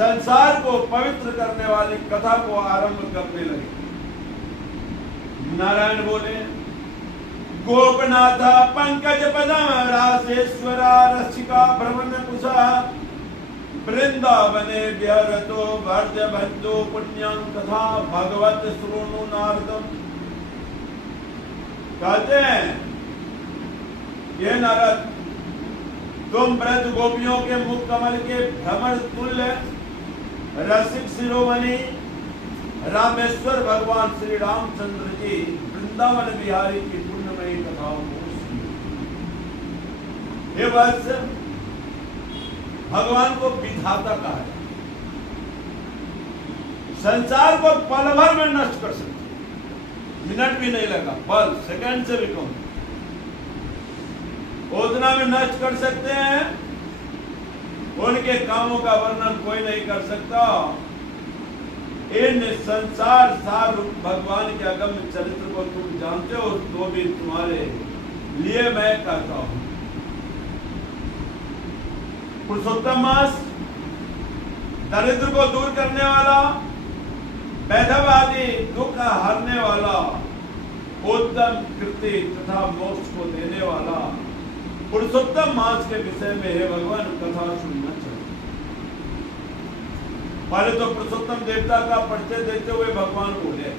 संसार को पवित्र करने वाली कथा को आरंभ करने लगे। नारायण बोले, गोपनाथ पंकज पदम रासेश्वरा रसिका भ्रमण कुशा वृंदावने विहरतो भर्ज भंजो पुण्यं कथा भगवत श्रोणु नारदम। कहते हैं, ये नारद, तुम ब्रज गोपियों के मुख कमल के भ्रमण तुल्य रसिक शिरोमणि रामेश्वर भगवान श्री रामचंद्र जी वृंदावन बिहारी की पुण्यमयी कथाओं को सुनिए। हे वत्स, भगवान को विधाता कहा है। संसार को पल भर में नष्ट कर सकते, मिनट भी नहीं लगा, पल सेकंड से भी कम उतना में नष्ट कर सकते हैं। उनके कामों का वर्णन कोई नहीं कर सकता। इन संसार सार भगवान के अगम्य चरित्र को तुम जानते हो, तो भी तुम्हारे लिए मैं कहता हूं। पुरुषोत्तम मास दरिद्र को दूर करने वाला, वैधव आदि दुख हरने वाला, उत्तम कृति तथा मोक्ष को देने वाला पुरुषोत्तम मास के विषय में है भगवान कथा सुनना चाहिए। पहले तो पुरुषोत्तम देवता का परिचय देते हुए भगवान बोले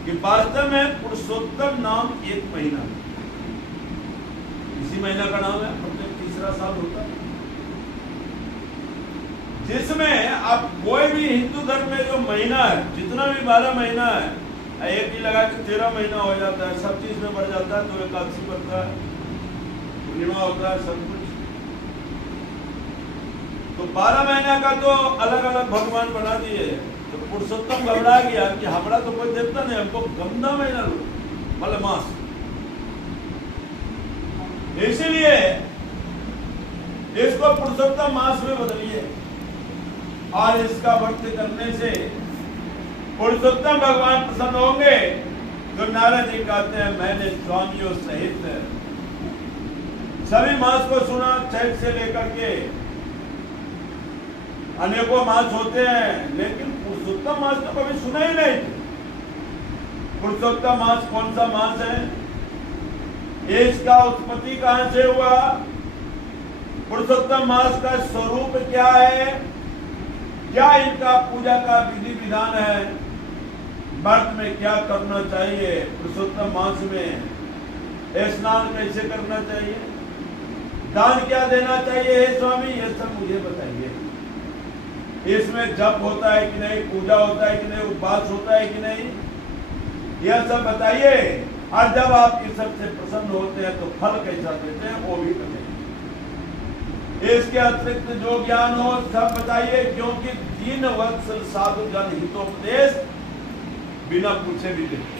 कि वास्तव में पुरुषोत्तम नाम एक महीना है। इसी महीना का नाम है, प्रत्येक तीसरा साल होता है, जिसमें अब कोई भी हिंदू धर्म में जो महीना है, जितना भी 12 महीना है, एक ही लगा के 13 महीना हो जाता है। सब चीज में बढ़ जाता है, तो एकादशी बढ़ता है, पूर्णिमा होता है, सब कुछ। तो 12 महीना का तो अलग अलग भगवान बना दिए। तो पुरुषोत्तम घबरा गया कि हमारा तो कोई देवता नहीं, हमको गंदा महीना लो, मतलब मास। इसीलिए इसको पुरुषोत्तम मास में बदलिए, और इसका व्रत करने से पुरुषोत्तम भगवान प्रसन्न होंगे। तो नारद जी कहते हैं, मैंने स्वामियों सहित सभी मास को सुना, चैत से लेकर के अनेकों मास होते हैं, लेकिन पुरुषोत्तम मास तो कभी सुना ही नहीं। पुरुषोत्तम मास कौन सा मास है, इसका उत्पत्ति कहां से हुआ, पुरुषोत्तम मास का स्वरूप क्या है, क्या इनका पूजा का विधि विधान है, व्रत में क्या करना चाहिए, पुरुषोत्तम मास में स्नान कैसे करना चाहिए, दान क्या देना चाहिए, हे स्वामी ये सब मुझे बताइए। इसमें जप होता है कि नहीं, पूजा होता है कि नहीं, उपवास होता है कि नहीं, यह सब बताइए। और जब आप इस सब से प्रसन्न होते हैं तो फल कैसा देते हैं वो भी बताइए। इसके अतिरिक्त जो ज्ञान हो सब बताइए, क्योंकि 3 वत्सल साधु जन हितोपदेश बिना पूछे भी देते।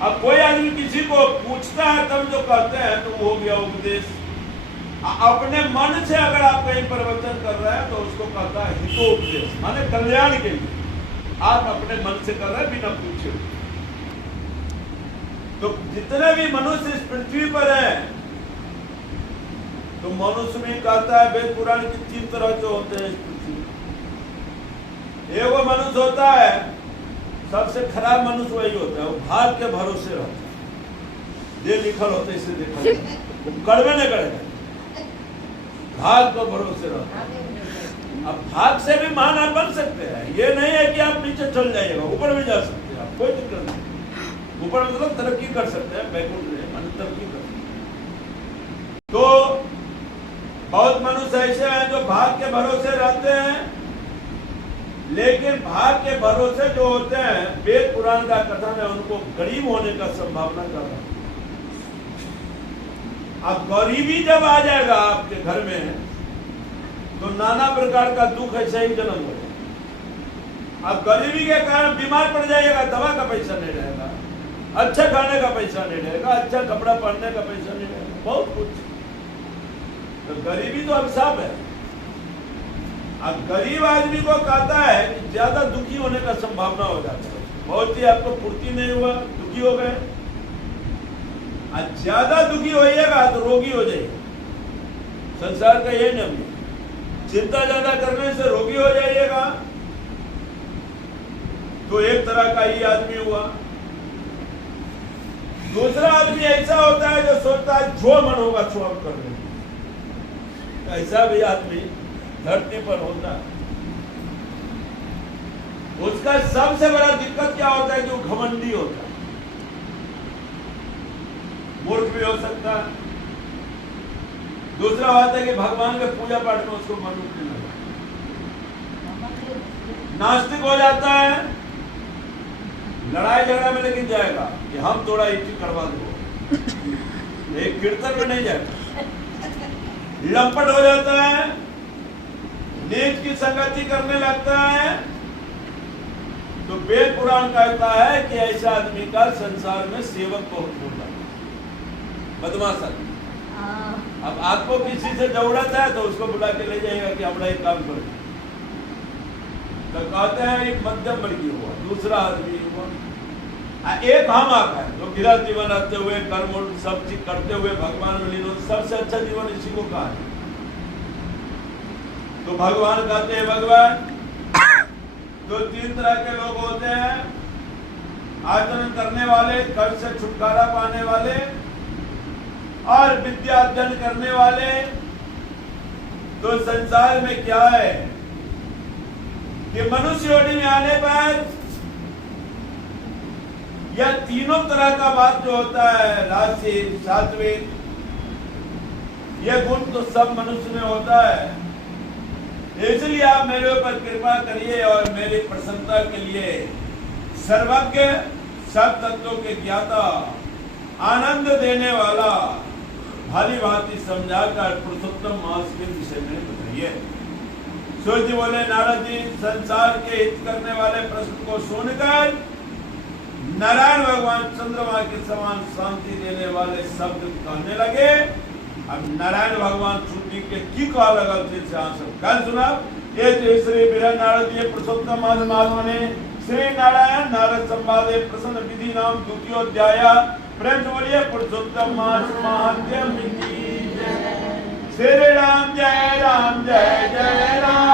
अब कोई आदमी किसी को पूछता है तब जो कहते हैं तो वो हो गया उपदेश। अपने मन से अगर आप कहीं प्रवचन कर रहे हैं तो उसको कहता है हितोपदेश, माने कल्याण के लिए आप अपने मन से कर रहे हैं बिना पूछे। तो जितने भी मनुष्य इस पृथ्वी पर है, तो मनुष्य भी कहता है, वेद पुराण की 3 तरह के होते हैं इस पृथ्वी में। एगो मनुष्य होता है, सबसे खराब मनुष्य वही होता है, वो भाग के भरोसे रहता है, ये लिखल होता है इसे देखा, वो कड़वे नहीं करेगा, भाग को भरोसे रहता है। अब भाग से भी महान आप बन सकते हैं, ये नहीं है कि आप नीचे चल जाइएगा, ऊपर भी जा सकते हैं, आप कोई दिक्कत नहीं। ऊपर मतलब तरक्की कर सकते हैं, बैकवर्ड नहीं, तरक्की कर सकते हैं। तो बहुत मनुष्य ऐसे हैं जो भाग के भरोसे रहते हैं, लेकिन भाग के भरोसे जो होते हैं, वेद पुराण का कथन है, उनको गरीब होने का संभावना ज्यादा है। अब गरीबी जब आ जाएगा आपके घर में, तो नाना प्रकार का दुख ऐसे ही जन्म हो जाएगा। अब गरीबी के कारण बीमार पड़ जाइएगा, दवा का पैसा नहीं रहेगा, अच्छा खाने का पैसा नहीं रहेगा, अच्छा कपड़ा पहनने का पैसा नहीं रहेगा, बहुत कुछ। तो गरीबी तो अभिशाप है। अब गरीब आदमी को कहता है कि ज्यादा दुखी होने का संभावना हो जाता है, बहुत ही आपको पूर्ति नहीं हुआ, दुखी हो गए। ज्यादा दुखी होइएगा तो रोगी हो जाएगा, संसार का यही नियम है। चिंता ज्यादा करने से रोगी हो जाइएगा। तो एक तरह का ये आदमी हुआ। दूसरा आदमी ऐसा होता है जो सोचता है जो मन होगा सो हम कर लेंगे। ऐसा भी आदमी धरती पर होता है। उसका सबसे बड़ा दिक्कत क्या होता है? जो घमंडी होता है। मूर्ख भी हो सकता है। दूसरा बात है कि भगवान के पूजा पाठ में उसको मन नहीं लगा, नास्तिक हो जाता है। लड़ाई झगड़ा में लेकिन जाएगा कि हम थोड़ा इच्छी करवा दो, एक कीर्तन में नहीं जाएगा। लंपट हो जाता है, नीच की संगति करने लगता है। तो वेद पुराण कहता है कि ऐसा आदमी का संसार में सेवक बहुत होता है, बदमाश आदमी। अब आपको किसी से जरूरत है तो उसको बुला के ले जाएगा कि हमारा एक काम करो, तो कहते हैं एक मध्यम वर्गीय हुआ, दूसरा आदमी हुआ। एक हम आप है जो गृहस्थ जीवन आते हुए कर्म सब चीज करते हुए भगवान में लीन हो, सबसे अच्छा जीवन इसी को कहा है। तो भगवान कहते हैं भगवान तो तीन तरह के लोग होते हैं, आचरण करने वाले, कर्म से छुटकारा पाने वाले और विद्या अर्जन करने वाले। तो संसार में क्या है कि मनुष्य योनि में आने पर यह तीनों तरह का बात जो होता है, राजसिक, सात्विक, यह गुण तो सब मनुष्य में होता है। इसलिए आप मेरे ऊपर कृपा करिए और मेरी प्रसन्नता के लिए सर्वज्ञ, सब तत्वों के ज्ञाता, आनंद देने वाला भाली भांति समझाकर पुरुषोत्तम मास के विषय में बताइए। सूर्य जी बोले नारद जी, संसार के हित करने वाले प्रश्न को सुनकर नारायण भगवान चंद्रमा के समान शांति देने वाले शब्द कहने लगे। अब नारायण भगवान छुट्टी के की कहा लगा से आंसर कल सुना। ये श्री बिरह नारद ये पुरुषोत्तम मास ने श्री नारायण नारद संवादे प्रसन्न विधि नाम द्वितीयोध्याय। प्रेम से बोलिए पुरुषोत्तम मास महात्म्य। श्री राम जय जय राम।